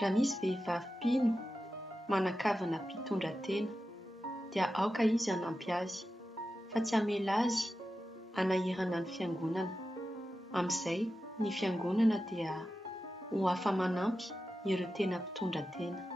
Raha misy vehivavy mpino manakavina mpitondra tena dia aoka izy hanampy azy fa tsy hamela azy hanahirana ny fiangonana. Amin'izay ny fiangonana dia ho afa-manampy ireo tena mpitondra tena.